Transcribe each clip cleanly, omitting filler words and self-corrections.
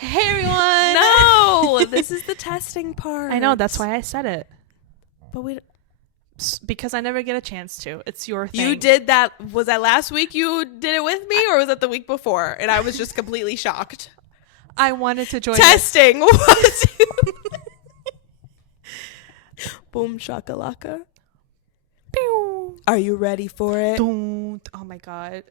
Hey everyone! No, this is the testing part. I know, that's why I said it. But Because I never get a chance to. It's your thing. you did that. Was that last week you did it with me, or was that the week before? And I was just completely shocked. I wanted to join. Testing. Boom shakalaka. Pew. Are you ready for it? Don't. Oh my god.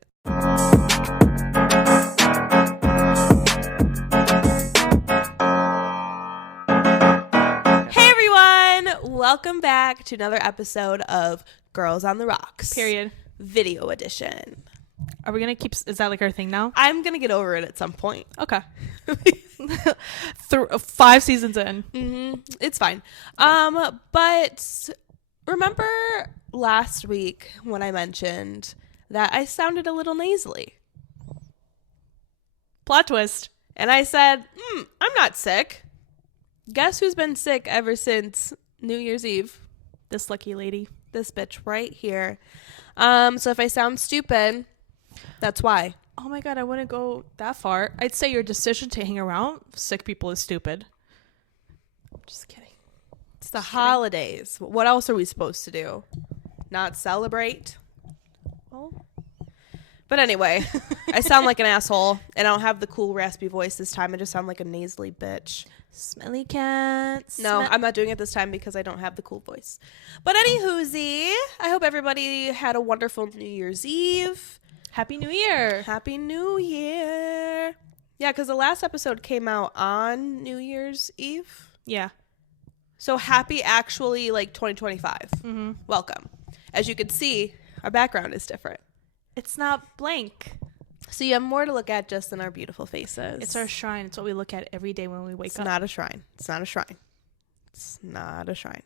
Hey everyone! Welcome back to another episode of Girls on the Rocks. Period. Video edition. Are we gonna keep? Is that like our thing now? I'm gonna get over it at some point. Okay. 5 seasons in. It's fine. But remember last week when I mentioned that I sounded a little nasally? Plot twist. And I said, I'm not sick. Guess who's been sick ever since New Year's Eve? This lucky lady. This bitch right here. So if I sound stupid, that's why. Oh my god, I wouldn't go that far. I'd say your decision to hang around sick people is stupid. Just kidding. It's the holidays. What else are we supposed to do? Not celebrate? Well, but anyway, I sound like an asshole, and I don't have the cool raspy voice this time. I just sound like a nasally bitch. smelly cat. No, I'm not doing it this time because I don't have the cool voice. But anywhoozy, I hope everybody had a wonderful New Year's Eve. Happy New Year. Happy New Year. Yeah, because the last episode came out on New Year's Eve. Yeah. So happy actually like 2025. Mm-hmm. Welcome. As you can see, our background is different. It's not blank. So you have more to look at just in our beautiful faces. It's our shrine. It's what we look at every day when we wake It's up. not a shrine. It's not a shrine. It's not a shrine.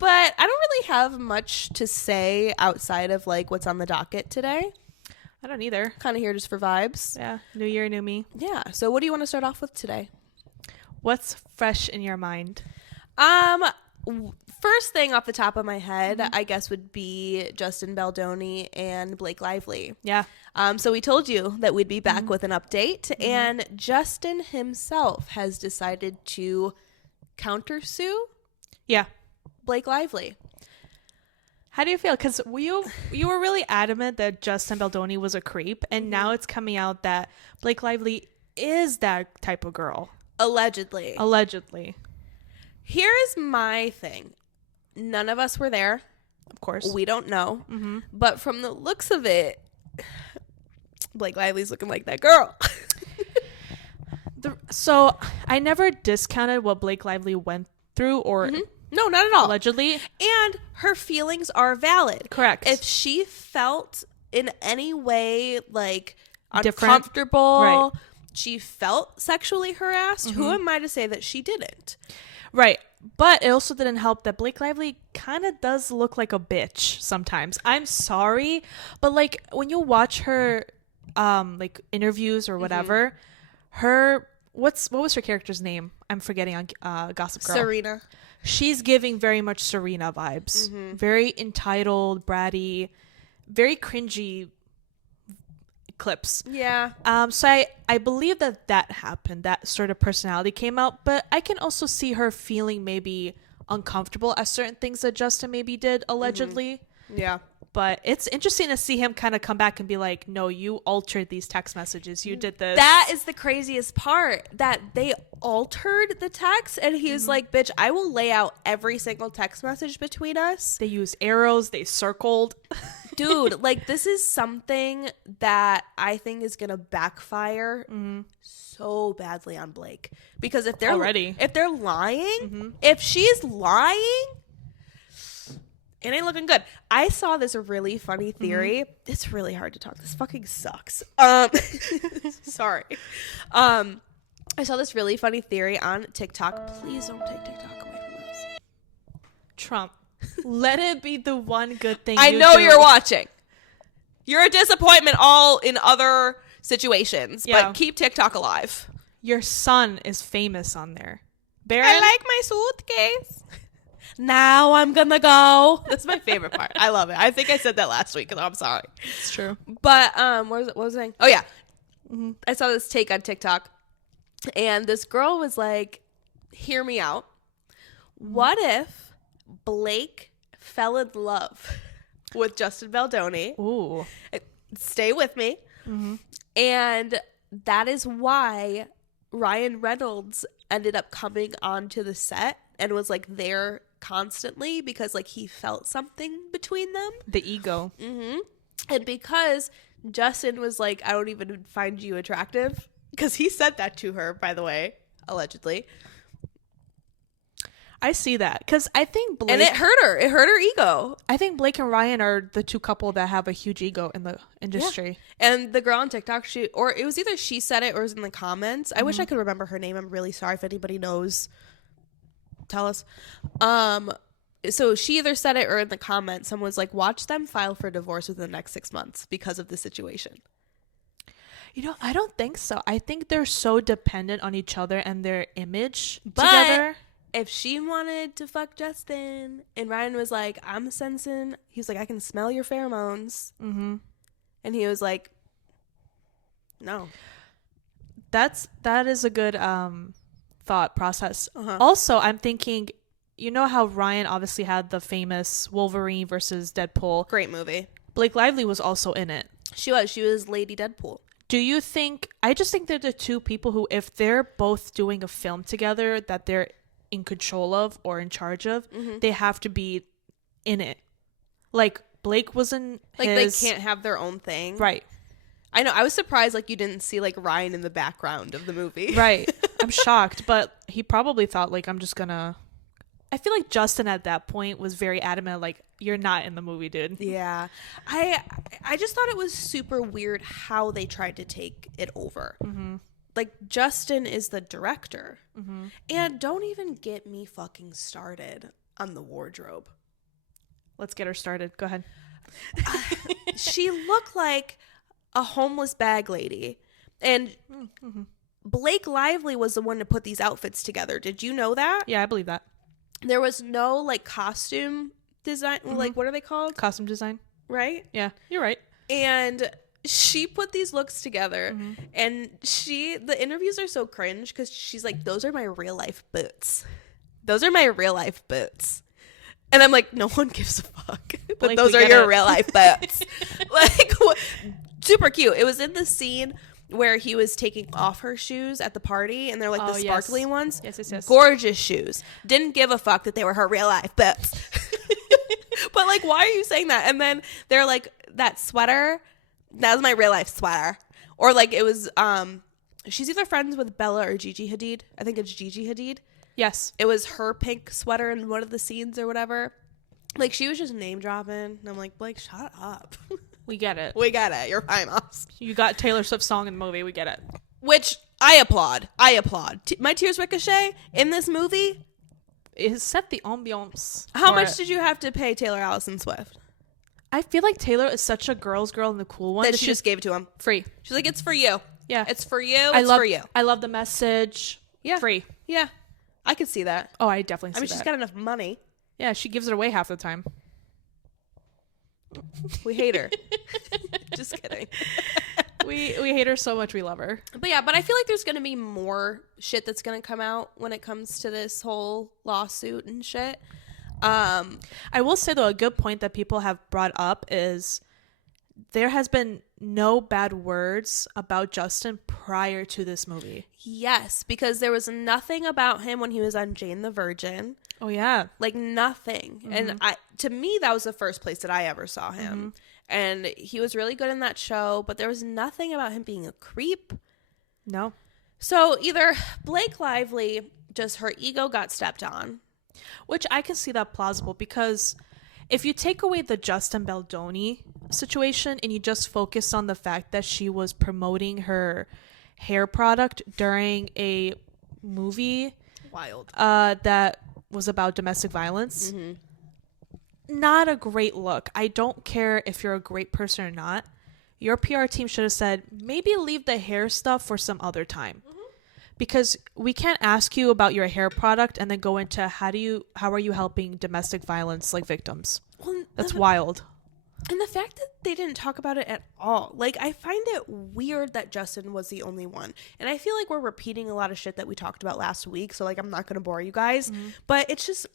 But I don't really have much to say outside of like what's on the docket today. I don't either. Kind of here just for vibes. Yeah. New year, new me. Yeah. So what do you want to start off with today? What's fresh in your mind? First thing off the top of my head, I guess would be Justin Baldoni and Blake Lively. Yeah. So we told you that we'd be back with an update, and Justin himself has decided to countersue Yeah. Blake Lively. How do you feel? Because you were really adamant that Justin Baldoni was a creep, and now it's coming out that Blake Lively is that type of girl. Allegedly. Allegedly. Here is my thing. None of us were there. Of course. We don't know. But from the looks of it, Blake Lively's looking like that girl. So I never discounted what Blake Lively went through or No, not at all. allegedly. And her feelings are valid. Correct. If she felt in any way like Different. uncomfortable, Right. she felt sexually harassed, who am I to say that she didn't? Right. But it also didn't help that Blake Lively kind of does look like a bitch sometimes. I'm sorry, but like when you watch her like interviews or whatever, what was her character's name? I'm forgetting on Gossip Girl. Serena. She's giving very much Serena vibes. Very entitled, bratty, very cringy clips. Yeah. So I believe that happened. That sort of personality came out, but I can also see her feeling maybe uncomfortable at certain things that Justin maybe did allegedly. Yeah. But it's interesting to see him kind of come back and be like, no, you altered these text messages. You did this. That is the craziest part, that they altered the text, and he was like, bitch, I will lay out every single text message between us. They used arrows. They circled. Dude, like, this is something that I think is gonna backfire so badly on Blake, because if they're Already. if they're lying, if she's lying, it ain't looking good. I saw this really funny theory. It's really hard to talk. This fucking sucks. Sorry. I saw this really funny theory on TikTok. Please don't take TikTok away from us. Trump. Let it be the one good thing I you know do. you're watching. You're a disappointment all in other situations, Yeah. but keep TikTok alive. Your son is famous on there. Baron? I like my suitcase. Now I'm gonna go. That's my favorite part. I love it. I think I said that last week, and I'm sorry. It's true. But what was I saying? Oh yeah, I saw this take on TikTok, and this girl was like, hear me out. What if Blake fell in love with Justin Baldoni? Ooh. Stay with me. And that is why Ryan Reynolds ended up coming onto the set and was like there constantly because like he felt something between them. The ego. And because Justin was like, I don't even find you attractive, because he said that to her, by the way, allegedly. I see that, because I think Blake... And it hurt her. It hurt her ego. I think Blake and Ryan are the two couple that have a huge ego in the industry. Yeah. And the girl on TikTok, it was either she said it or it was in the comments. I wish I could remember her name. I'm really sorry if anybody knows. Tell us. So she either said it or in the comments, someone was like, watch them file for divorce within the next 6 months because of the situation. You know, I don't think so. I think they're so dependent on each other and their image together. If she wanted to fuck Justin and Ryan was like, I'm sensing, he was like, I can smell your pheromones. And he was like, no. That is a good thought process. Also, I'm thinking, you know how Ryan obviously had the famous Wolverine versus Deadpool. Great movie. Blake Lively was also in it. She was Lady Deadpool. Do you think, I just think they're the two people who, if they're both doing a film together that they're in control of or in charge of, they have to be in it. Like Blake was in like his... they can't have their own thing, right? I know. I was surprised like you didn't see like Ryan in the background of the movie. Right. I'm shocked, but he probably thought like, I'm just gonna... I feel like Justin at that point was very adamant, like, you're not in the movie, dude. Yeah. I just thought it was super weird how they tried to take it over. Like, Justin is the director. And don't even get me fucking started on the wardrobe. Let's get her started. Go ahead. She looked like a homeless bag lady. And Blake Lively was the one to put these outfits together. Did you know that? Yeah, I believe that. There was no, like, costume design. Like, what are they called? Costume design. Right? Yeah, you're right. And she put these looks together, and the interviews are so cringe because she's like, those are my real life boots. Those are my real life boots. And I'm like, no one gives a fuck. But those are your real life boots. Like, super cute. It was in the scene where he was taking off her shoes at the party, and they're like the sparkly ones. Yes. Gorgeous shoes. Didn't give a fuck that they were her real life boots. But like, why are you saying that? And then they're like, that sweater, that was my real life sweater. Or like, it was she's either friends with Bella or Gigi Hadid. I think it's Gigi Hadid. Yes. It was her pink sweater in one of the scenes or whatever. Like, she was just name dropping, and I'm like, Blake, shut up. We get it. We get it. You're fine, Moss. You got Taylor Swift's song in the movie. We get it. Which I applaud. My Tears Ricochet in this movie. It set the ambiance. How much did you have to pay Taylor Allison Swift? I feel like Taylor is such a girl's girl and the cool one. That she just gave it to him. Free. She's like, it's for you. Yeah. It's for you. It's for you. I love the message. Yeah. Free. Yeah. I could see that. Oh, I definitely see that. She's got enough money. Yeah, she gives it away half the time. We hate her. Just kidding. We hate her so much we love her. But yeah, I feel like there's going to be more shit that's going to come out when it comes to this whole lawsuit and shit. I will say, though, a good point that people have brought up is there has been no bad words about Justin prior to this movie. Yes, because there was nothing about him when he was on Jane the Virgin. Oh, yeah. Like, nothing. And to me, that was the first place that I ever saw him. And he was really good in that show, but there was nothing about him being a creep. No. So either Blake Lively, just her ego got stepped on. Which I can see that plausible, because if you take away the Justin Baldoni situation and you just focus on the fact that she was promoting her hair product during a movie that was about domestic violence, not a great look. I don't care if you're a great person or not. Your PR team should have said, maybe leave the hair stuff for some other time. Because we can't ask you about your hair product and then go into how are you helping domestic violence like victims. Well, that's wild. And the fact that they didn't talk about it at all. Like, I find it weird that Justin was the only one. And I feel like we're repeating a lot of shit that we talked about last week. So, like, I'm not going to bore you guys. But it's just,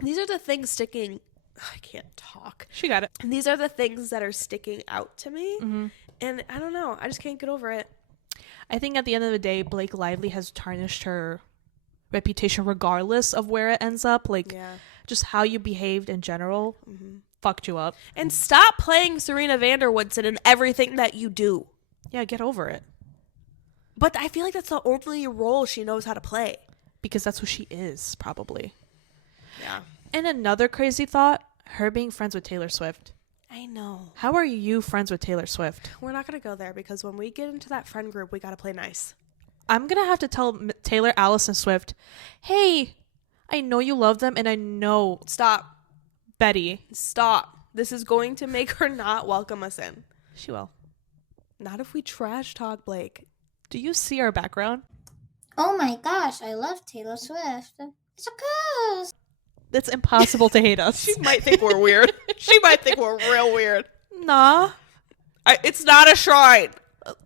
these are the things sticking. I can't talk. She got it. These are the things that are sticking out to me. And I don't know. I just can't get over it. I think at the end of the day, Blake Lively has tarnished her reputation regardless of where it ends up. Like, just how you behaved in general fucked you up. And stop playing Serena Vanderwoodson in everything that you do. Yeah, get over it. But I feel like that's the only role she knows how to play. Because that's who she is, probably. Yeah. And another crazy thought, her being friends with Taylor Swift. I know. How are you friends with Taylor Swift? We're not going to go there because when we get into that friend group, we got to play nice. I'm going to have to tell Taylor Allison Swift, hey, I know you love them and I know. Stop. Betty. Stop. This is going to make her not welcome us in. She will. Not if we trash talk Blake. Do you see our background? Oh my gosh, I love Taylor Swift. It's a ghost. It's impossible to hate us. She might think we're weird. She might think we're real weird. Nah. It's not a shrine.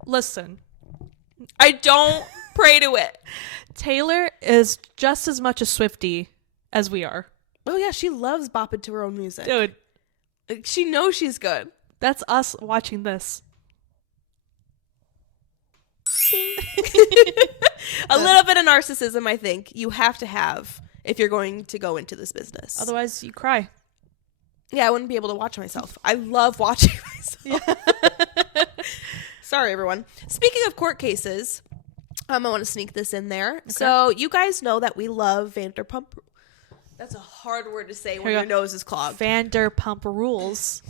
Listen. I don't pray to it. Taylor is just as much a Swiftie as we are. Oh yeah, she loves bopping to her own music. Dude. Like, she knows she's good. That's us watching this. A little bit of narcissism, I think, you have to have if you're going to go into this business. Otherwise, you cry. Yeah, I wouldn't be able to watch myself. I love watching myself. Yeah. Sorry, everyone. Speaking of court cases, I want to sneak this in there. Okay. So you guys know that we love Vanderpump. That's a hard word to say when your nose is clogged. Vanderpump Rules.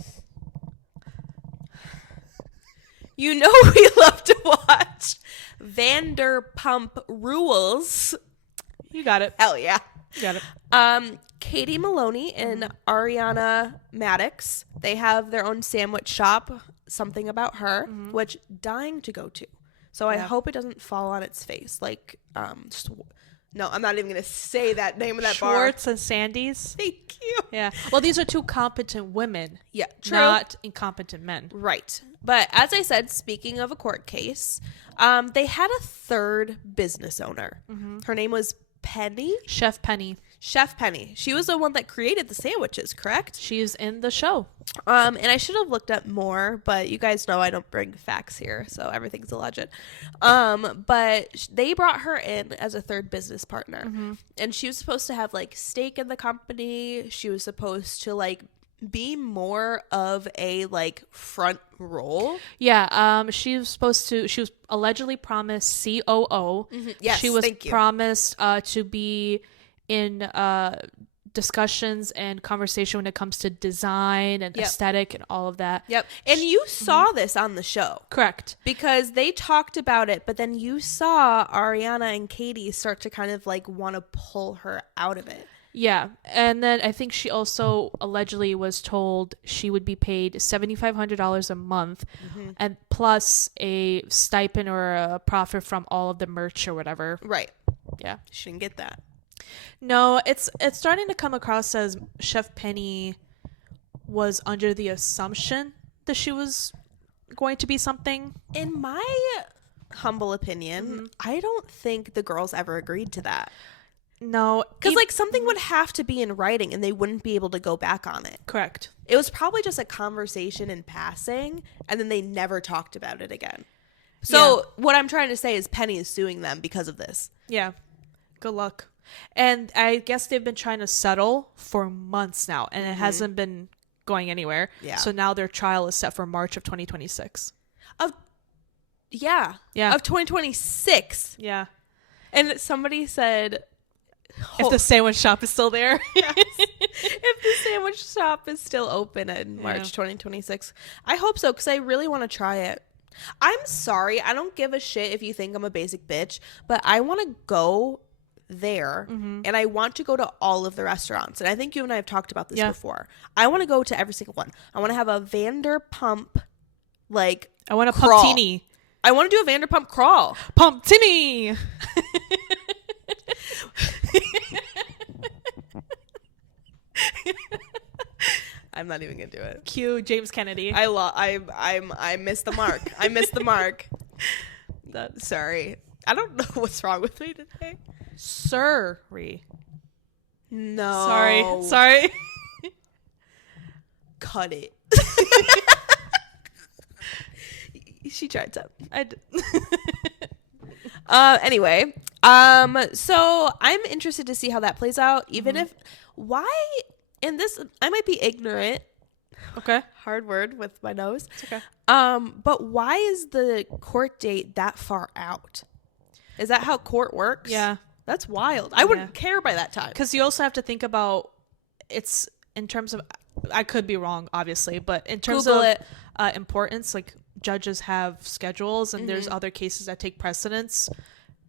You know we love to watch Vanderpump Rules. You got it. Hell yeah. You got it. Katie Maloney and Ariana Maddox, they have their own sandwich shop, Something About Her, which dying to go to. So I hope it doesn't fall on its face. Like, no, I'm not even going to say that name of that bar. Schwartz and Sandy's. Thank you. Yeah. Well, these are two competent women. Yeah, true. Not incompetent men. Right. But as I said, speaking of a court case, they had a third business owner. Her name was Penny. Chef Penny. Chef Penny. She was the one that created the sandwiches, correct? She's in the show. And I should have looked up more, but you guys know I don't bring facts here, so everything's alleged. But they brought her in as a third business partner. And she was supposed to have, like, stake in the company. She was supposed to, like, be more of a, like, front role. Yeah, she was allegedly promised COO. Yes, she was thank you. promised to be in discussions and conversation when it comes to design and aesthetic and all of that. Yep. And you saw this on the show. Correct. Because they talked about it, but then you saw Ariana and Katie start to kind of, like, want to pull her out of it. Yeah. And then I think she also allegedly was told she would be paid $7,500 a month and plus a stipend or a profit from all of the merch or whatever. Right. Yeah. She didn't get that. No, it's starting to come across as Chef Penny was under the assumption that she was going to be something. In my humble opinion, I don't think the girls ever agreed to that. No. Because, like, something would have to be in writing and they wouldn't be able to go back on it. Correct. It was probably just a conversation in passing and then they never talked about it again. So what I'm trying to say is Penny is suing them because of this. Yeah. Good luck. And I guess they've been trying to settle for months now, and it hasn't been going anywhere. Yeah. So now their trial is set for March of 2026. Yeah. Of 2026. Yeah. And somebody said, if the sandwich shop is still there. Yes. If the sandwich shop is still open in March 2026. I hope so, because I really want to try it. I'm sorry. I don't give a shit if you think I'm a basic bitch, but I want to go there and I want to go to all of the restaurants. And I think you and I have talked about this before. I want to go to every single one. I want to have a Vanderpump, like, I want a crawl. Pumptini. I want to do a Vanderpump crawl. Pumptini. I'm not even gonna do it. Cue James Kennedy. I missed the mark. I missed the mark. Sorry. I don't know what's wrong with me today. Sorry. No. Sorry. Cut it. She tried to. I did. Anyway, so I'm interested to see how that plays out. Even if and this, I might be ignorant. Okay. Hard word with my nose. It's okay. But why is the court date that far out? Is that how court works? Yeah. That's wild. I wouldn't care by that time. Because you also have to think about it's in terms of, I could be wrong, obviously, but in terms Google of it. importance, like judges have schedules and there's other cases that take precedence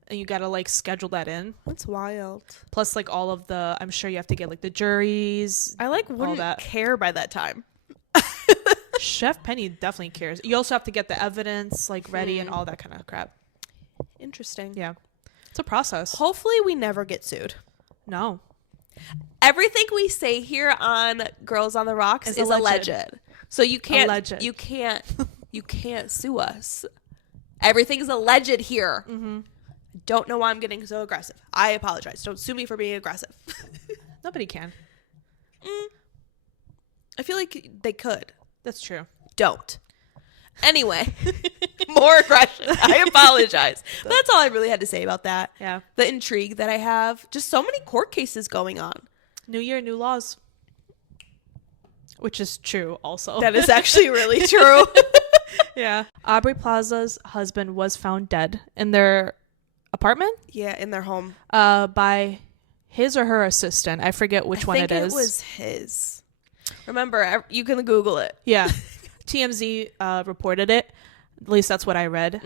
and you got to like schedule that in. That's wild. Plus like all of the, I'm sure you have to get like the juries. I like wouldn't that. care by that time. Chef Penny definitely cares. You also have to get the evidence like ready and all that kind of crap. Interesting. Yeah. It's a process. Hopefully we never get sued. No. Everything we say here on Girls on the Rocks is alleged. So you can't you can't sue us. Everything's alleged here. Don't know why I'm getting so aggressive. I apologize. Don't sue me for being aggressive. Nobody can. I feel like they could. That's true. Don't. Anyway, more aggression. I apologize. But that's all I really had to say about that. Yeah. The intrigue that I have. Just so many court cases going on. New year, new laws. Which is true also. That is actually really true. Yeah. Aubrey Plaza's husband was found dead in their apartment. Yeah, in their home. By his or her assistant. I forget which one it is. I think it was his. Remember, you can Google it. Yeah. TMZ reported it. At least that's what I read.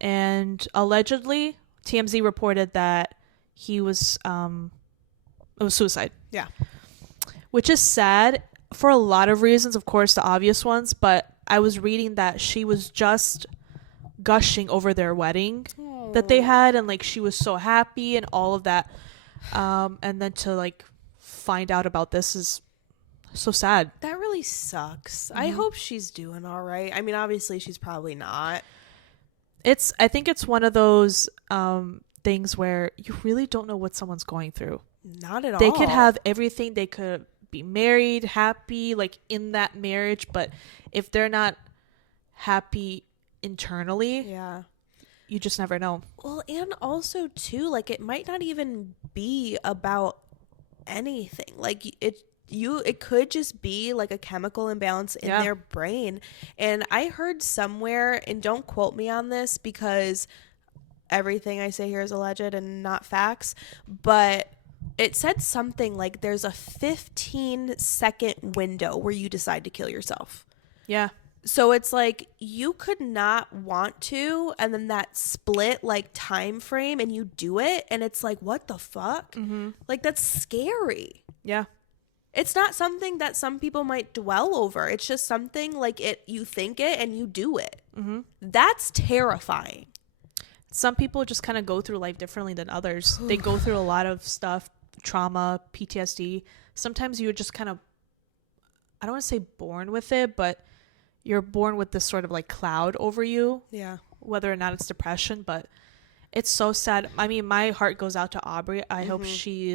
And allegedly, TMZ reported that he was, it was suicide. Yeah. Which is sad for a lot of reasons, of course, the obvious ones. But I was reading that she was just gushing over their wedding that they had. And, like, she was so happy and all of that. And then to, like, find out about this is so sad. That really sucks. I hope she's doing all right. I mean, obviously she's probably not. I think it's one of those things where you really don't know what someone's going through. Not at all. They could have everything. They could be married, happy, like in that marriage. But if they're not happy internally, you just never know. Well, and also too, like it might not even be about anything. Like it could just be like a chemical imbalance in their brain. And I heard somewhere, and don't quote me on this because everything I say here is alleged and not facts, but it said something like there's a 15-second window where you decide to kill yourself. Yeah. So it's like you could not want to, and then that split like time frame and you do it, and it's like, what the fuck? Like that's scary. Yeah. It's not something that some people might dwell over. It's just something like you think it and you do it. That's terrifying. Some people just kind of go through life differently than others. They go through a lot of stuff, trauma, PTSD. Sometimes you're just kind of, I don't want to say born with it, but you're born with this sort of like cloud over you. Yeah. Whether or not it's depression, but it's so sad. I mean, my heart goes out to Aubrey. I hope she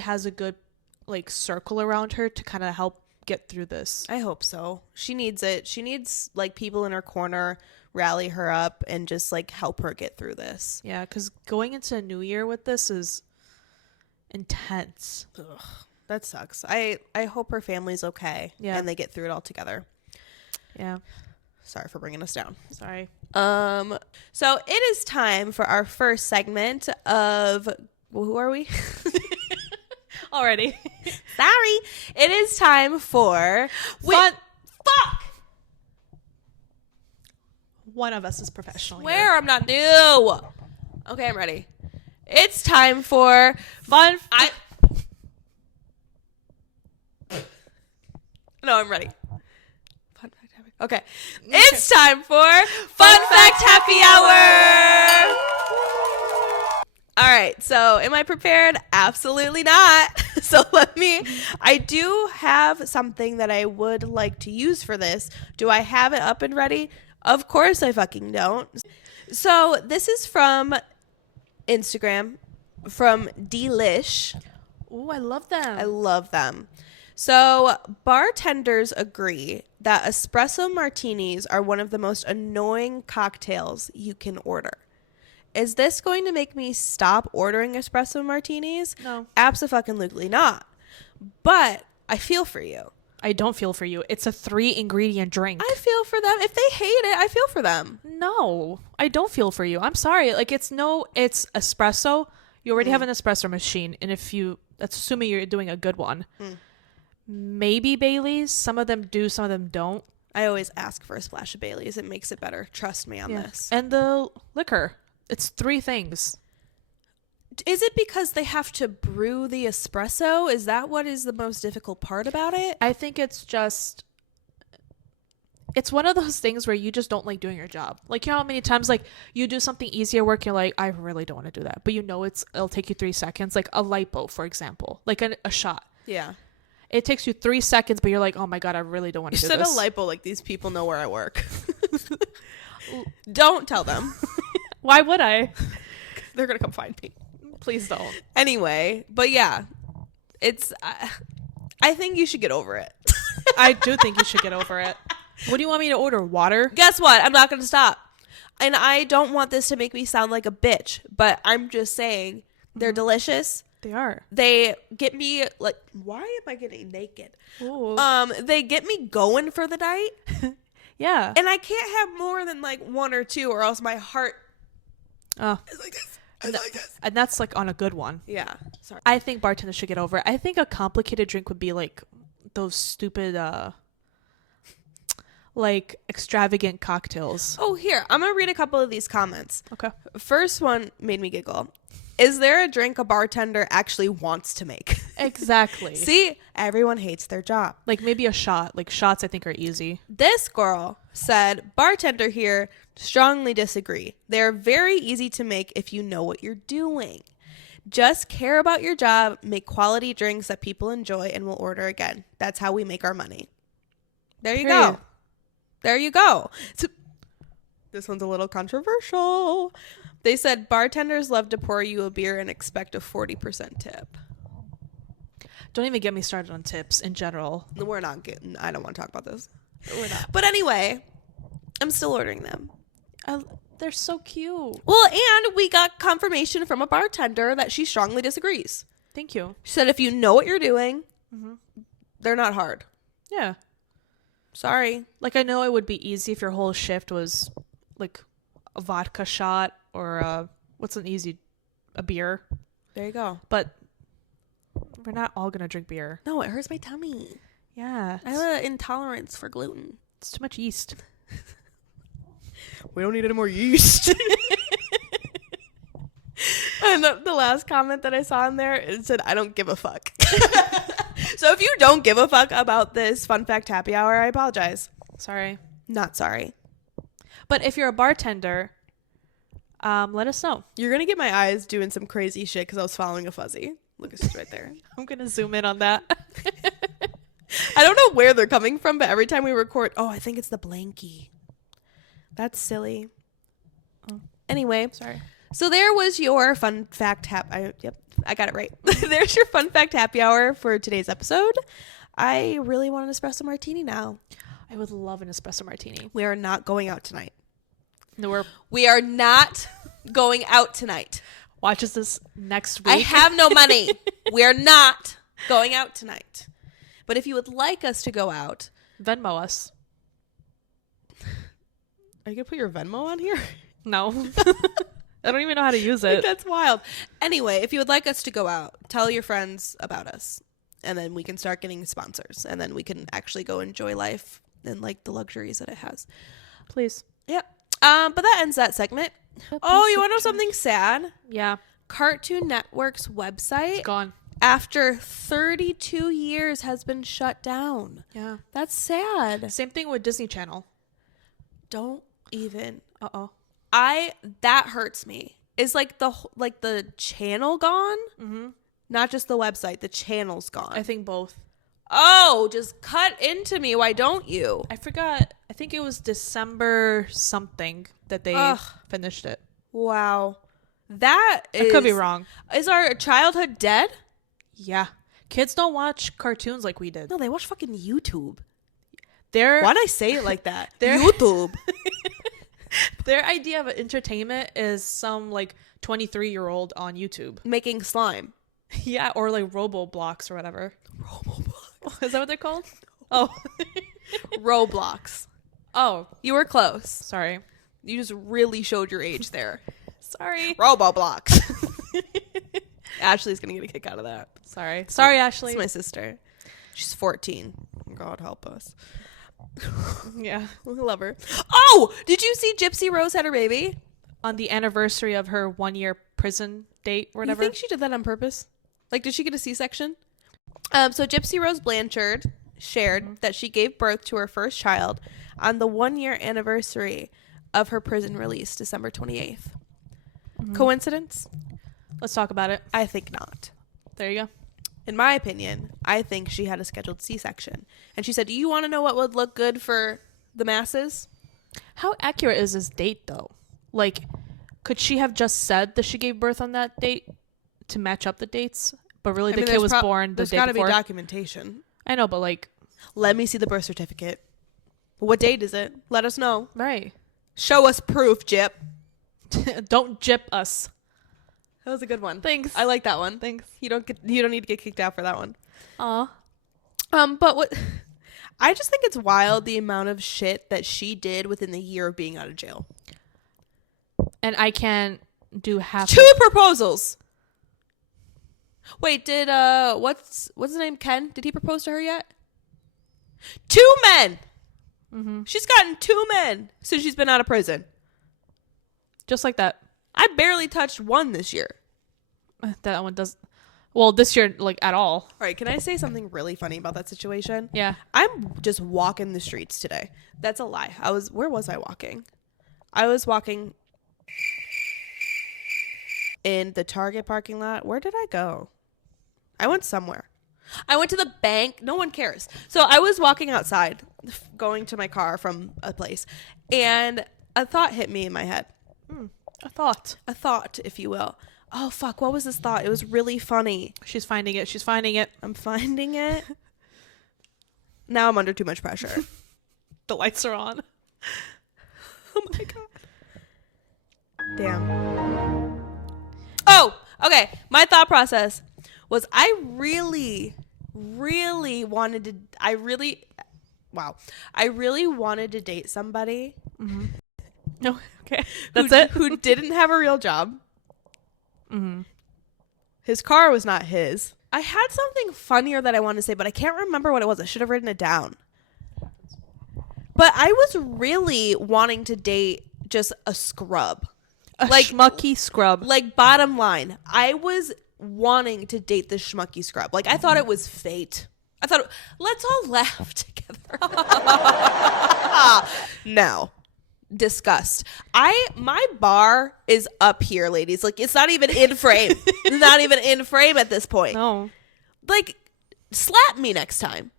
has a good like circle around her to kind of help get through this. I hope so. She needs it. She needs like people in her corner, rally her up and just like help her get through this. Yeah, because going into a new year with this is intense. Ugh, that sucks. I hope her family's okay and they get through it all together. Yeah. Sorry for bringing us down. Sorry. So it is time for our first segment of, well, who are we? Already. Sorry. It is time for fuck. One of us is professional. Swear I'm not new. Okay, I'm ready. It's time for fun. No, I'm ready. Fun fact happy. Okay. It's time for Fun Fact Happy Hour. All right. So am I prepared? Absolutely not. So I do have something that I would like to use for this. Do I have it up and ready? Of course I fucking don't. So this is from Instagram, from Delish. Oh, I love them. I love them. So bartenders agree that espresso martinis are one of the most annoying cocktails you can order. Is this going to make me stop ordering espresso martinis? No. Abso-fucking-lutely not. But I feel for you. I don't feel for you. It's a 3-ingredient drink. I feel for them. If they hate it, I feel for them. No, I don't feel for you. I'm sorry. Like, it's espresso. You already have an espresso machine. And that's assuming you're doing a good one. Maybe Bailey's. Some of them do, some of them don't. I always ask for a splash of Bailey's. It makes it better. Trust me on this. And the liquor. It's 3 things. Is it because they have to brew the espresso? Is that what is the most difficult part about it? I think it's one of those things where you just don't like doing your job. Like, you know how many times, like, you do something easy at work, you're like, I really don't want to do that. But you know it'll take you 3 seconds. Like a lipo, for example. Like a shot. Yeah. It takes you 3 seconds, but you're like, oh my God, I really don't want to do this. You said a lipo like these people know where I work. Don't tell them. Why would I? They're going to come find me. Please don't. Anyway, but yeah, I think you should get over it. I do think you should get over it. What do you want me to order? Water? Guess what? I'm not going to stop. And I don't want this to make me sound like a bitch, but I'm just saying they're delicious. They are. They get me like, why am I getting naked? Ooh. They get me going for the night. Yeah. And I can't have more than like 1 or 2 or else my heart is like this. And that's like on a good one. Yeah. Sorry. I think bartenders should get over it. I think a complicated drink would be like those stupid like extravagant cocktails. Oh, here. I'm going to read a couple of these comments. Okay. First one made me giggle. Is there a drink a bartender actually wants to make? Exactly. See, everyone hates their job. Like maybe a shot. Like shots I think are easy. This girl said, bartender here, strongly disagree. They're very easy to make if you know what you're doing. Just care about your job, make quality drinks that people enjoy, and we'll order again. That's how we make our money. There you go. There you go. So, this one's a little controversial. They said bartenders love to pour you a beer and expect a 40% tip. Don't even get me started on tips in general. We're not getting, I don't want to talk about this. We're not. But anyway, I'm still ordering them. They're so cute. Well, and we got confirmation from a bartender that she strongly disagrees. Thank you. She said if you know what you're doing, they're not hard. Yeah. Sorry. Like I know it would be easy if your whole shift was like a vodka shot or a beer. There you go. But we're not all going to drink beer. No, it hurts my tummy. Yeah. I have an intolerance for gluten. It's too much yeast. We don't need any more yeast. And the last comment that I saw in there, it said, I don't give a fuck. So if you don't give a fuck about this fun fact happy hour, I apologize. Sorry. Not sorry. But if you're a bartender, let us know. You're going to get my eyes doing some crazy shit because I was following a fuzzy. Look, it's just right there. I'm going to zoom in on that. I don't know where they're coming from, but every time we record, I think it's the blankie. That's silly. Oh. Anyway. Sorry. So there was your fun fact I got it right. There's your fun fact happy hour for today's episode. I really want an espresso martini now. I would love an espresso martini. We are not going out tonight. No, we are not going out tonight. Watch us this next week. I have no money. We are not going out tonight. But if you would like us to go out, Venmo us. Are you going to put your Venmo on here? No. I don't even know how to use it. That's wild. Anyway, if you would like us to go out, tell your friends about us. And then we can start getting sponsors. And then we can actually go enjoy life and like the luxuries that it has. Please. Yep. But that ends that segment. Oh, you want to know something sad? Yeah. Cartoon Network's website. It's gone. After 32 years has been shut down. Yeah. That's sad. Same thing with Disney Channel. Don't even. Uh-oh. That hurts me. Is like the channel gone? Mm-hmm. Not just the website. The channel's gone. I think both. Oh, just cut into me. Why don't you? I forgot. I think it was December something that they finished it. Wow. I could be wrong. Is our childhood dead? Yeah. Kids don't watch cartoons like we did. No, they watch fucking YouTube. Why'd I say it like that? YouTube. Their idea of entertainment is some like 23-year-old on YouTube Making slime. Yeah, or like Robo-blocks or whatever. Robo-blocks. Is that what they're called? Oh. Roblox. Oh. You were close. Sorry. You just really showed your age there. Sorry. Robo-blocks. Ashley's going to get a kick out of that. Sorry, Ashley. It's my sister. She's 14. God help us. Yeah. I love her. Oh! Did you see Gypsy Rose had her baby? On the anniversary of her 1-year prison date or whatever. You think she did that on purpose? Like, did she get a C-section? So Gypsy Rose Blanchard shared that she gave birth to her first child on the 1-year anniversary of her prison release, December 28th. Coincidence? Let's talk about it. I think not. There you go. In my opinion, I think she had a scheduled C-section. And she said, do you want to know what would look good for the masses? How accurate is this date, though? Like, could she have just said that she gave birth on that date to match up the dates? But really, the kid was born the day before? There's got to be documentation. I know, but like... Let me see the birth certificate. What date is it? Let us know. Right. Show us proof, Jip. Don't jip us. That was a good one. Thanks. I like that one. Thanks. You don't need to get kicked out for that one. Aw. But what I just think it's wild the amount of shit that she did within the year of being out of jail. And I can't do half 2 proposals. Wait, did what's his name? Ken? Did he propose to her yet? 2 men. Mm-hmm. She's gotten 2 men since she's been out of prison. Just like that. I barely touched 1 this year. That one does. Well, this year, like, at all. All right, can I say something really funny about that situation? Yeah. I'm just walking the streets today. That's a lie. Where was I walking? I was walking in the Target parking lot. Where did I go? I went somewhere. I went to the bank. No one cares. So I was walking outside, going to my car from a place, and a thought hit me in my head. A thought, if you will. Oh, fuck. What was this thought? It was really funny. She's finding it. I'm finding it. Now I'm under too much pressure. The lights are on. Oh, my God. Damn. Oh, okay. My thought process was I really wanted to date somebody. Mm-hmm. No, okay. That's it. Who didn't have a real job. Mm-hmm. His car was not his. I had something funnier that I wanted to say, but I can't remember what it was. I should have written it down. But I was really wanting to date just a scrub. A schmucky scrub. Like, bottom line, I was wanting to date the schmucky scrub. Like, I thought it was fate. I thought, let's all laugh together. No. Disgust. My bar is up here, ladies. Like, it's not even in frame. It's not even in frame at this point. No. Like, slap me next time.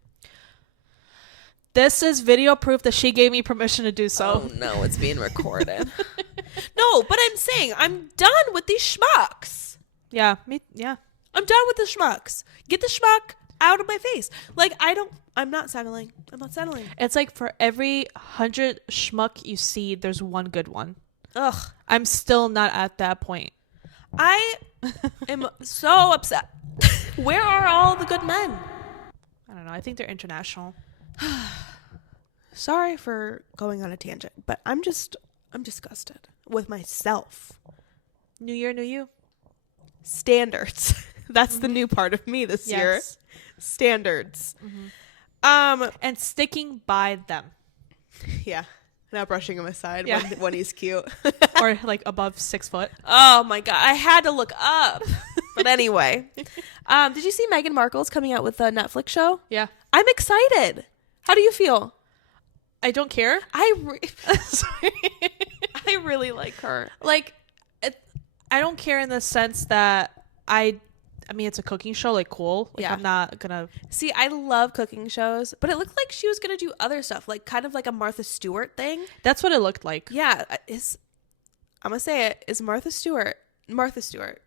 This is video proof that she gave me permission to do so. Oh no, it's being recorded. No, but I'm saying I'm done with these schmucks. Yeah. I'm done with the schmucks. Get the schmuck out of my face. Like, I'm not settling. It's like for every 100 schmuck you see, there's one good one. Ugh. I'm still not at that point. I am so upset. Where are all the good men? I don't know. I think they're international. Sorry for going on a tangent, but I'm disgusted with myself. New year, new you. Standards. That's the new part of me this year. Standards. Mm-hmm. And sticking by them. Yeah. Not brushing him aside Yeah. when he's cute. Or like above 6 foot. Oh my God. I had to look up. But anyway. Did you see Meghan Markle's coming out with a Netflix show? Yeah. I'm excited. How do you feel? I don't care. I really like her. Like, I don't care in the sense that I mean, it's a cooking show, like, cool. Like, Yeah. I'm not gonna... See, I love cooking shows, but it looked like she was going to do other stuff, like kind of like a Martha Stewart thing. That's what it looked like. Yeah, I'm going to say it, is Martha Stewart,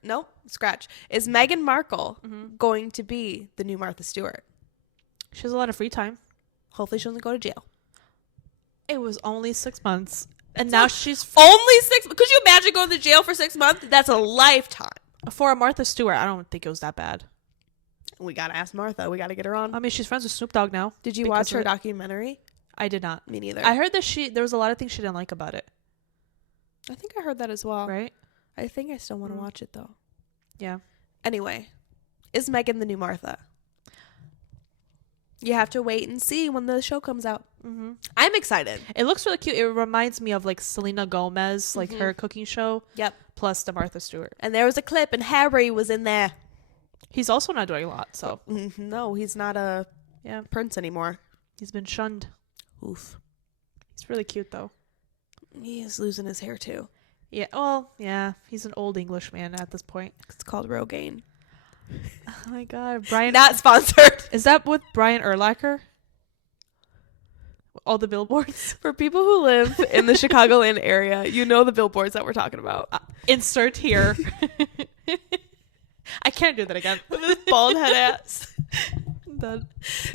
nope, scratch, is Meghan Markle going to be the new Martha Stewart? She has a lot of free time. Hopefully she doesn't go to jail. It was only 6 months. And now she's... Only 6 months? Could you imagine going to jail for 6 months? That's a lifetime. For a Martha Stewart, I don't think it was that bad. We got to ask Martha. We got to get her on. I mean, she's friends with Snoop Dogg now. Did you because watch her of it. documentary? I did not. Me neither. I heard that there was a lot of things she didn't like about it. I think I heard that as well. Right? I think I still want to watch it, though. Yeah. Anyway, is Meghan the new Martha? You have to wait and see when the show comes out. Mm-hmm. I'm excited. It looks really cute. It reminds me of, like, Selena Gomez, like, her cooking show. Yep. Plus the Martha Stewart. And there was a clip, and Harry was in there. He's also not doing a lot, so... No, he's not a prince anymore. He's been shunned. Oof. He's really cute, though. He is losing his hair, too. Yeah, well, yeah. He's an old English man at this point. It's called Rogaine. Oh, my God. Brian... Not sponsored. Is that with Brian Urlacher? All the billboards? For people who live in the Chicagoland area, you know the billboards that we're talking about. Insert here. I can't do that again. With his bald head ass. That-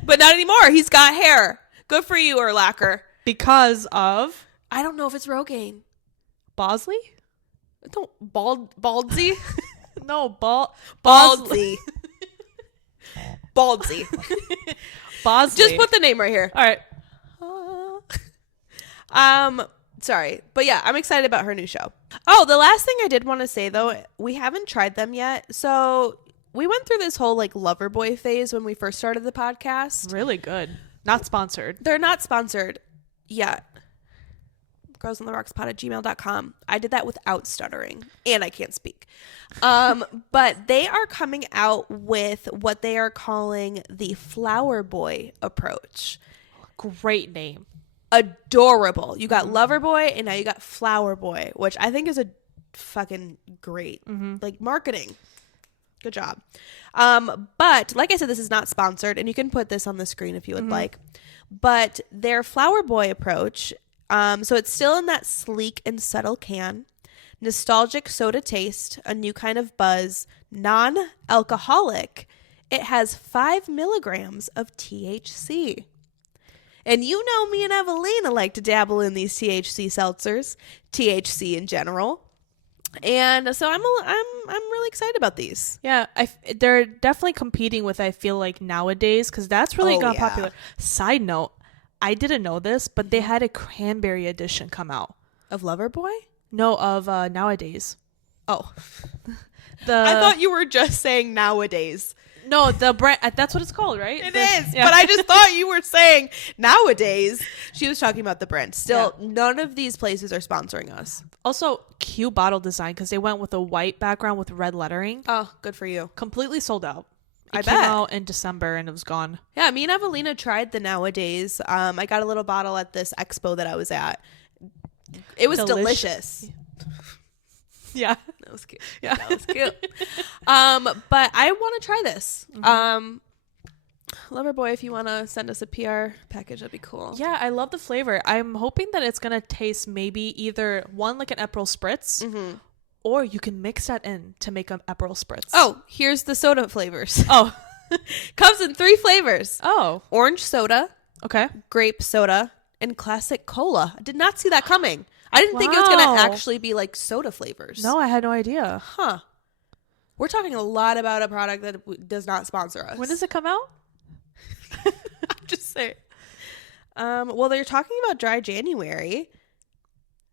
But not anymore. He's got hair. Good for you, Urlacher. Because of I don't know if it's Rogaine. Bosley? Don't Baldsy? No, Baldsy. Baldsy. Bosley. Just put the name right here. All right. Sorry. But yeah, I'm excited about her new show. Oh, the last thing I did want to say though, we haven't tried them yet. So we went through this whole like Loverboy phase when we first started the podcast. Really good. Not sponsored. They're not sponsored yet. girlsontherockspod@gmail.com. I did that without stuttering, and I can't speak. But they are coming out with what they are calling the Flower Boy approach. Great name. Adorable. You got Lover Boy, and now you got Flower Boy, which I think is a fucking great like marketing. Good job. But like I said, this is not sponsored, and you can put this on the screen if you would like. But their Flower Boy approach, so it's still in that sleek and subtle can, nostalgic soda taste, a new kind of buzz, non-alcoholic. It has 5 milligrams of THC. And you know me and Evelina like to dabble in these THC seltzers, THC in general. And so I'm really excited about these. Yeah, they're definitely competing with, I feel like, nowadays, because that's really got popular. Side note, I didn't know this, but they had a cranberry edition come out. Of Loverboy? No, of nowadays. Oh. I I thought you were just saying nowadays. No, the brand, that's what it's called, right? It is, but I just thought you were saying nowadays. She was talking about the brand. Still, none of these places are sponsoring us. Also, cute bottle design, because they went with a white background with red lettering. Oh, good for you. Completely sold out. It I came bet. out in December and it was gone. Yeah, me and Evelina tried the nowadays. I got a little bottle at this expo that I was at. It was delicious. Yeah. That was cute. Yeah, that was cute. But I want to try this. Loverboy, if you want to send us a PR package, that'd be cool. Yeah, I love the flavor. I'm hoping that it's going to taste maybe either one like an Aperol Spritz, or you can mix that in to make an Aperol Spritz. Oh, here's the soda flavors. Oh. Comes in 3 flavors. Oh. Orange soda, Okay. grape soda, and classic cola. I did not see that coming. I didn't think it was going to Wow. actually be like soda flavors. No, I had no idea. Huh. We're talking a lot about a product that does not sponsor us. When does it come out? I'm just saying. Well, they're talking about dry January.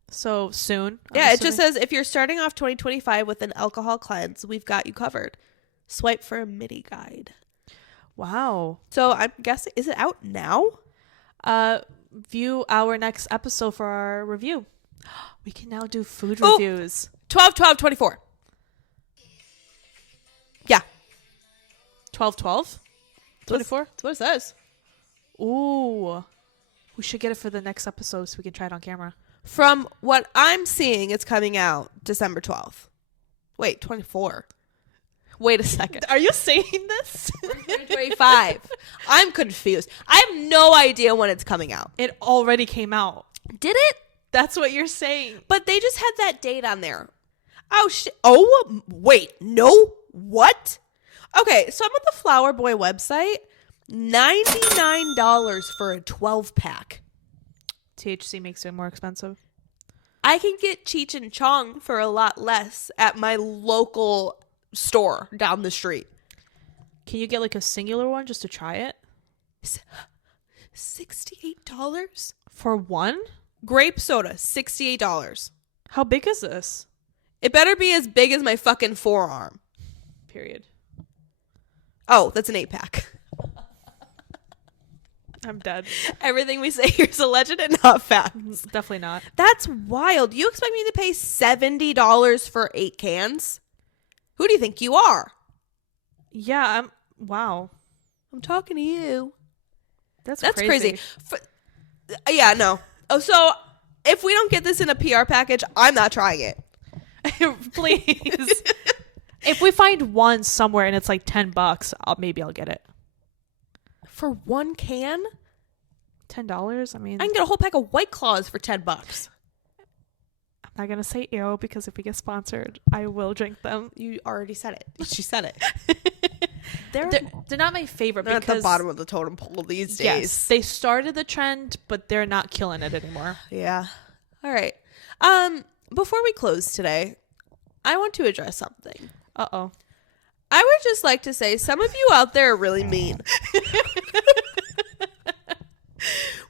So soon. I'm Yeah, it just assuming. says if you're starting off 2025 with an alcohol cleanse, we've got you covered. Swipe for a mini guide. Wow. So I'm guessing, is it out now? View our next episode for our review. We can now do food Oh. reviews. 12/12/24. Yeah. 12/12? 24? That's what it says. Ooh. We should get it for the next episode so we can try it on camera. From what I'm seeing, it's coming out December 12th. Wait, 24. Wait a second. Are you saying this? 2025. I'm confused. I have no idea when it's coming out. It already came out. Did it? That's what you're saying. But they just had that date on there. Oh, shit. Oh, wait. No. What? Okay, so I'm on the Flower Boy website. $99 for a 12-pack. THC makes it more expensive. I can get Cheech and Chong for a lot less at my local store down the street. Can you get like a singular one just to try it? $68? For one? Grape soda, $68. How big is this? It better be as big as my fucking forearm. Period. Oh, that's an 8-pack. I'm dead. Everything we say here is alleged and not facts. Definitely not. That's wild. You expect me to pay $70 for 8 cans? Who do you think you are? Yeah, wow. I'm talking to you. That's crazy. Yeah, no. Oh, so if we don't get this in a PR package, I'm not trying it. Please. If we find one somewhere and it's like $10, maybe I'll get it. For 1 can? $10? I mean, I can get a whole pack of White Claws for $10. I'm not gonna say ew because if we get sponsored, I will drink them. You already said it. She said it. They're not my favorite They're because at the bottom of the totem pole these days. Yes, they started the trend, but they're not killing it anymore. Yeah. All right. Before we close today, I want to address something. Uh-oh. I would just like to say some of you out there are really mean.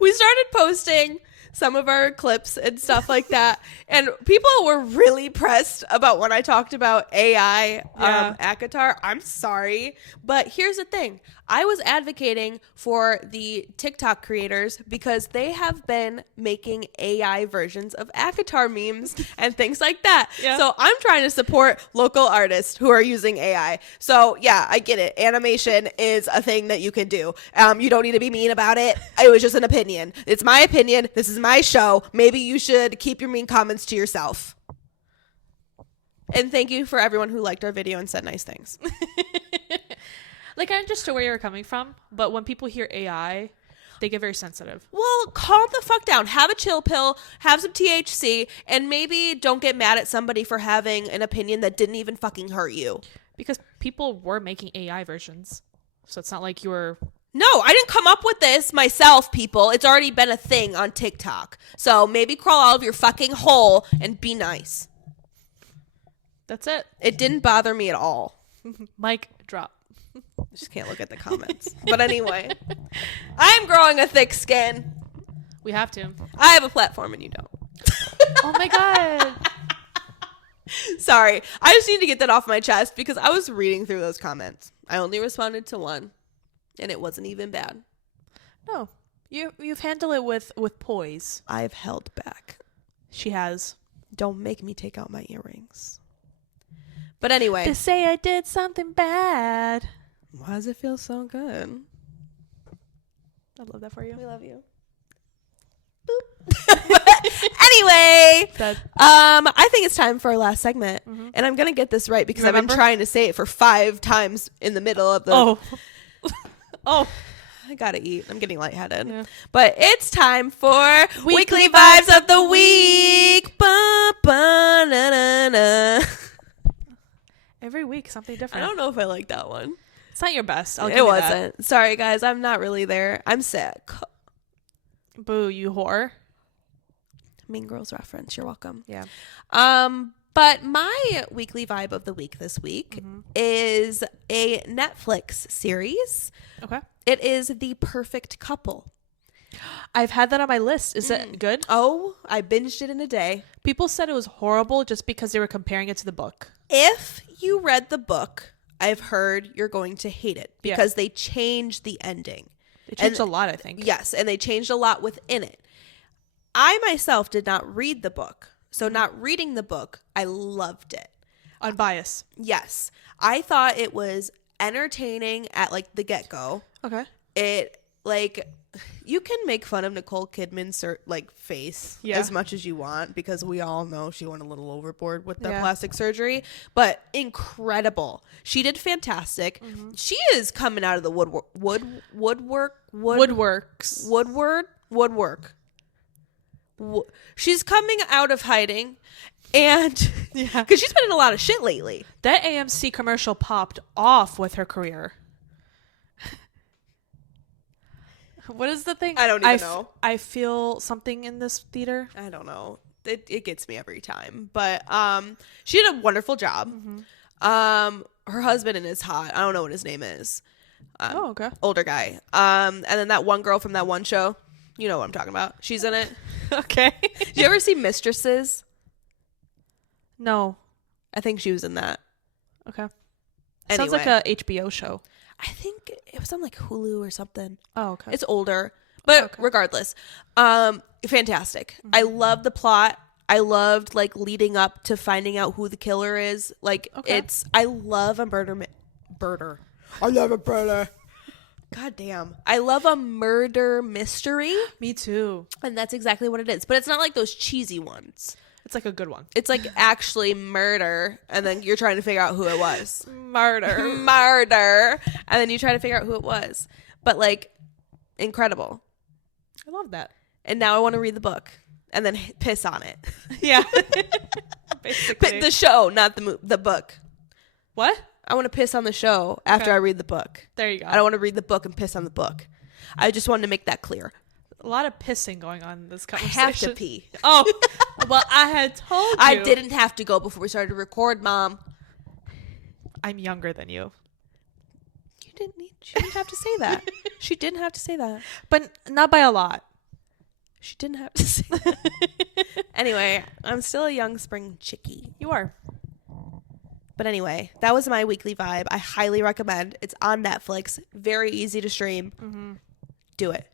We started posting some of our clips and stuff like that, and people were really pressed about when I talked about AI ACOTAR. I'm sorry, but here's the thing. I was advocating for the TikTok creators because they have been making AI versions of ACOTAR memes and things like that. Yeah. So I'm trying to support local artists who are using AI. So yeah, I get it. Animation is a thing that you can do. You don't need to be mean about it. It was just an opinion. It's my opinion. This is my show. Maybe you should keep your mean comments to yourself. And thank you for everyone who liked our video and said nice things. Like, I understood where you were coming from, but when people hear AI, they get very sensitive. Well, calm the fuck down. Have a chill pill, have some THC, and maybe don't get mad at somebody for having an opinion that didn't even fucking hurt you. Because people were making AI versions. So it's not like you were... No, I didn't come up with this myself, people. It's already been a thing on TikTok. So maybe crawl out of your fucking hole and be nice. That's it. It didn't bother me at all. Mic drop. I just can't look at the comments. But anyway, I'm growing a thick skin. We have to. I have a platform and you don't. Oh my God. Sorry. I just need to get that off my chest because I was reading through those comments. I only responded to one and it wasn't even bad. No. You've handled it with poise. I've held back. She has. Don't make me take out my earrings. But anyway. To say I did something bad. Why does it feel so good? I love that for you. We love you. Anyway, I think it's time for our last segment. Mm-hmm. And I'm going to get this right because I've been trying to say it for 5 times in the middle of the... Oh. I got to eat. I'm getting lightheaded. Yeah. But it's time for Weekly Vibes of the Week. Ba, ba, na, na, na. Every week, something different. I don't know if I like that one. It's not your best. It wasn't. That. Sorry, guys. I'm not really there. I'm sick. Boo, you whore. Mean Girls reference. You're welcome. Yeah. But my weekly vibe of the week this week is a Netflix series. Okay. It is The Perfect Couple. I've had that on my list. Is it good? Oh, I binged it in a day. People said it was horrible just because they were comparing it to the book. If you read the book, I've heard you're going to hate it because they changed the ending. They changed a lot, I think. Yes, and they changed a lot within it. I myself did not read the book. So not reading the book, I loved it. Unbiased. Yes. I thought it was entertaining at like the get-go. Okay. It like You can make fun of Nicole Kidman's face as much as you want, because we all know she went a little overboard with the plastic surgery, but incredible. She did fantastic. She is coming out of the woodwork. She's coming out of hiding, and because she's been in a lot of shit lately. That AMC commercial popped off with her career. What is the thing? I don't even know. I feel something in this theater. I don't know. It gets me every time. But she did a wonderful job. Her husband is hot. I don't know what his name is. Okay. Older guy. And then that one girl from that one show. You know what I'm talking about. She's in it. Okay. Did you ever see Mistresses? No. I think she was in that. Okay. Anyway. Sounds like a HBO show. I think it was on like Hulu or something. Oh, okay. It's older, but regardless, fantastic. I love the plot. I loved like leading up to finding out who the killer is. Like I love a murder. I love a murder. God damn. I love a murder mystery. Me too. And that's exactly what it is. But it's not like those cheesy ones. It's like a good one. It's like actually murder, and then you're trying to figure out who it was. Murder. And then you try to figure out who it was. But like, incredible. I love that. And now I want to read the book and then piss on it. Yeah. Basically. The show, not the book. What? I want to piss on the show after I read the book. There you go. I don't want to read the book and piss on the book. I just wanted to make that clear. A lot of pissing going on in this conversation. I have to pee. Oh, well, I had told you. I didn't have to go before we started to record, Mom. I'm younger than you. She didn't have to say that. She didn't have to say that. But not by a lot. She didn't have to say that. Anyway, I'm still a young spring chickie. You are. But anyway, that was my weekly vibe. I highly recommend. It's on Netflix. Very easy to stream. Do it.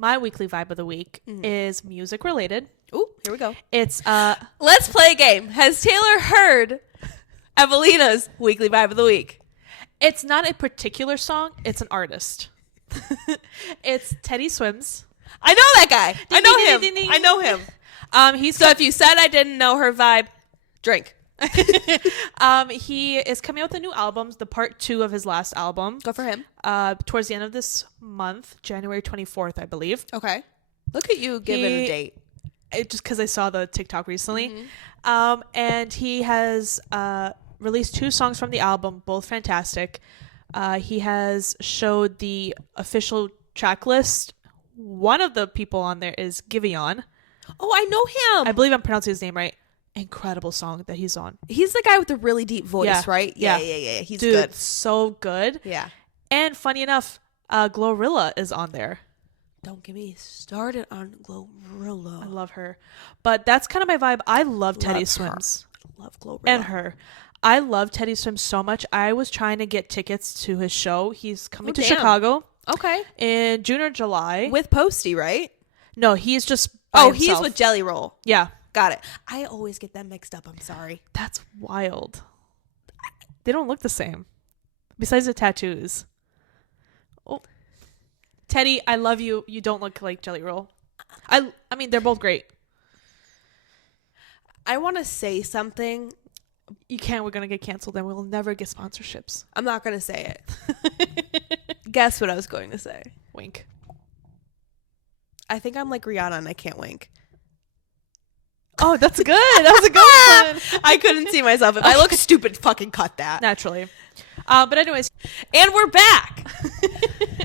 My weekly vibe of the week is music related. Ooh, here we go. It's let's play a game. Has Taylor heard Evelina's weekly vibe of the week? It's not a particular song, it's an artist. It's Teddy Swims. I know that guy. I know him. So if you said I didn't know her vibe, drink. He is coming out with a new album, the part 2 of his last album. Go for him. Towards the end of this month, January 24th, I believe. Okay. Look at you giving a date. Just because I saw the TikTok recently. And he has released 2 songs from the album, both fantastic. He has showed the official track list. One of the people on there is Giveon. Oh, I know him. I believe I'm pronouncing his name right. Incredible song that he's on. He's the guy with the really deep voice, right? Yeah. He's good. So good. Yeah. And funny enough, Glorilla is on there. Don't get me started on Glorilla. I love her. But that's kind of my vibe. I love Teddy Swims. I love Glorilla. And her. I love Teddy Swims so much. I was trying to get tickets to his show. He's coming to Chicago. Okay. In June or July. With Posty, right? No, he's just by himself. He's with Jelly Roll. Yeah. Got it. I always get them mixed up. I'm sorry. That's wild. They don't look the same. Besides the tattoos. Oh, Teddy, I love you. You don't look like Jelly Roll. I mean, they're both great. I want to say something. You can't. We're going to get canceled and we'll never get sponsorships. I'm not going to say it. Guess what I was going to say. Wink. I think I'm like Rihanna and I can't wink. Oh, that's good. That was a good one. I couldn't see myself. If I look stupid, fucking cut that. Naturally. But anyways. And we're back.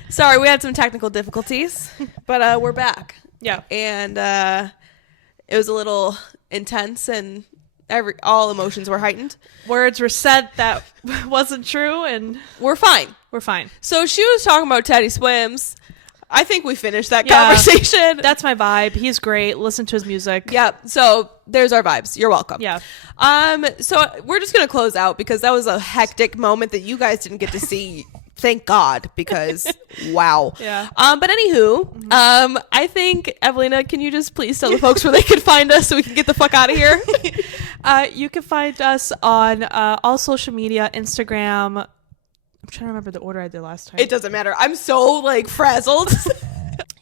Sorry, we had some technical difficulties. But we're back. Yeah. And it was a little intense and all emotions were heightened. Words were said that wasn't true and we're fine. We're fine. So she was talking about Teddy Swims. I think we finished that conversation. That's my vibe. He's great. Listen to his music. Yep. So there's our vibes. You're welcome. Yeah. So we're just going to close out because that was a hectic moment that you guys didn't get to see. Thank God, because wow. Yeah. But anywho, I think, Evelina, can you just please tell the folks where they can find us so we can get the fuck out of here? You can find us on all social media, Instagram, I'm trying to remember the order I did last time. It doesn't matter. I'm so like frazzled.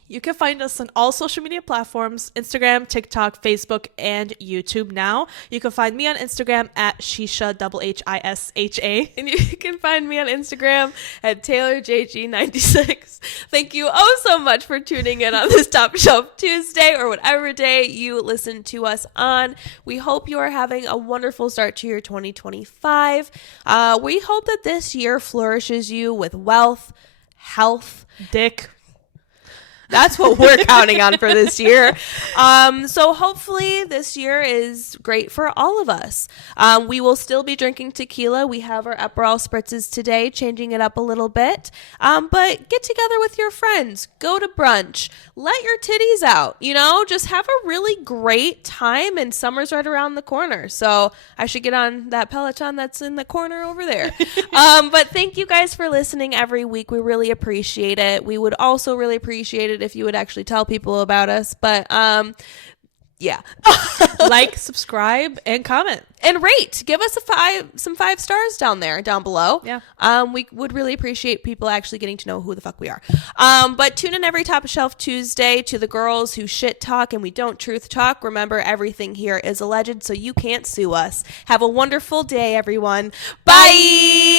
You can find us on all social media platforms, Instagram, TikTok, Facebook, and YouTube now. You can find me on Instagram at Shisha, WHISHA. And you can find me on Instagram at TaylorJG96. Thank you so much for tuning in on this Top Shelf Tuesday or whatever day you listen to us on. We hope you are having a wonderful start to your 2025. We hope that this year flourishes you with wealth, health, Dick. That's what we're counting on for this year. So hopefully this year is great for all of us. We will still be drinking tequila. We have our Aperol spritzes today, changing it up a little bit. But get together with your friends. Go to brunch. Let your titties out. You know, just have a really great time. And summer's right around the corner. So I should get on that Peloton that's in the corner over there. But thank you guys for listening every week. We really appreciate it. We would also really appreciate it if you would actually tell people about us, but yeah. Like, subscribe, and comment. And rate. Give us some 5 stars down below. Yeah. We would really appreciate people actually getting to know who the fuck we are. But tune in every Top Shelf Tuesday to the girls who shit talk and we don't truth talk. Remember, everything here is alleged, so you can't sue us. Have a wonderful day, everyone. Bye.